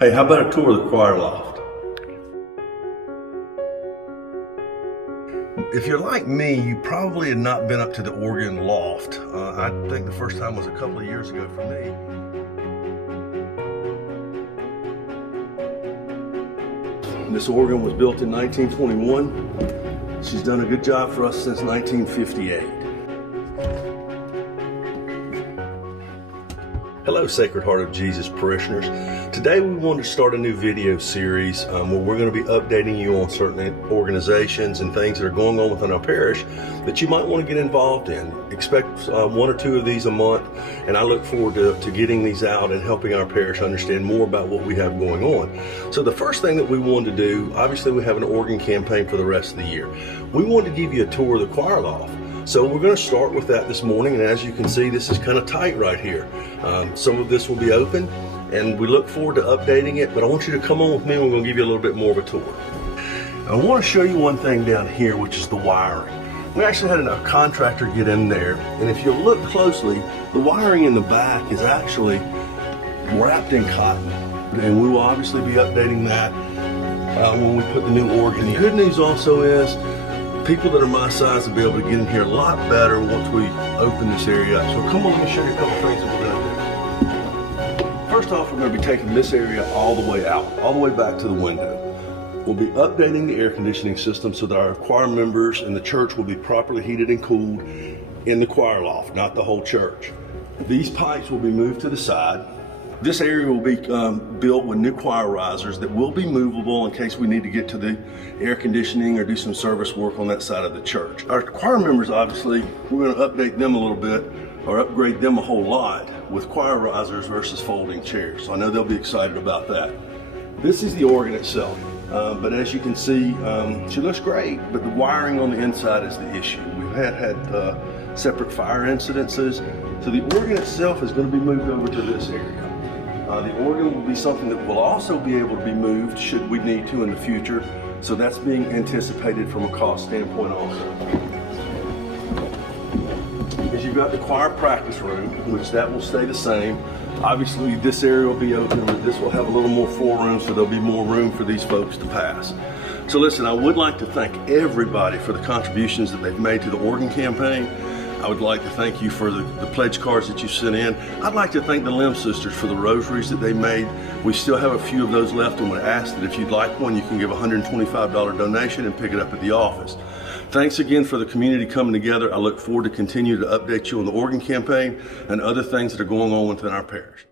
Hey, how about a tour of the choir loft? If you're like me, you probably had not been up to the organ loft. I think the first time was a couple of years ago for me. This organ was built in 1921. She's done a good job for us since 1958. Hello, Sacred Heart of Jesus parishioners. Today we wanted to start a new video series where we're going to be updating you on certain organizations and things that are going on within our parish that you might want to get involved in. Expect one or two of these a month, and I look forward to getting these out and helping our parish understand more about what we have going on. So the first thing that we wanted to do, obviously we have an organ campaign for the rest of the year. We wanted to give you a tour of the choir loft. So we're going to start with that this morning, and as you can see, this is kind of tight right here. Some of this will be open, and we look forward to updating it, but I want you to come on with me and we're going to give you a little bit more of a tour. I want to show you one thing down here, which is the wiring. We actually had a contractor get in there, and if you look closely, the wiring in the back is actually wrapped in cotton, and we will obviously be updating that when we put the new organ in. The good news also is people that are my size will be able to get in here a lot better once we open this area up. So come on, let me show you a couple of things that we're going to do. First off, we're going to be taking this area all the way out, all the way back to the window. We'll be updating the air conditioning system so that our choir members in the church will be properly heated and cooled in the choir loft, not the whole church. These pipes will be moved to the side. This area will be built with new choir risers that will be movable in case we need to get to the air conditioning or do some service work on that side of the church. Our choir members, obviously, we're going to update them a little bit or upgrade them a whole lot with choir risers versus folding chairs. So I know they'll be excited about that. This is the organ itself, but as you can see, she looks great, but the wiring on the inside is the issue. We've had separate fire incidences, so the organ itself is going to be moved over to this area. The organ will be something that will also be able to be moved should we need to in the future. So that's being anticipated from a cost standpoint also. As you've got the choir practice room, which that will stay the same. Obviously this area will be open, but this will have a little more foreroom, so there'll be more room for these folks to pass. So listen, I would like to thank everybody for the contributions that they've made to the organ campaign. I would like to thank you for the pledge cards that you sent in. I'd like to thank the Limb Sisters for the rosaries that they made. We still have a few of those left, and would ask that if you'd like one, you can give a $125 donation and pick it up at the office. Thanks again for the community coming together. I look forward to continue to update you on the organ campaign and other things that are going on within our parish.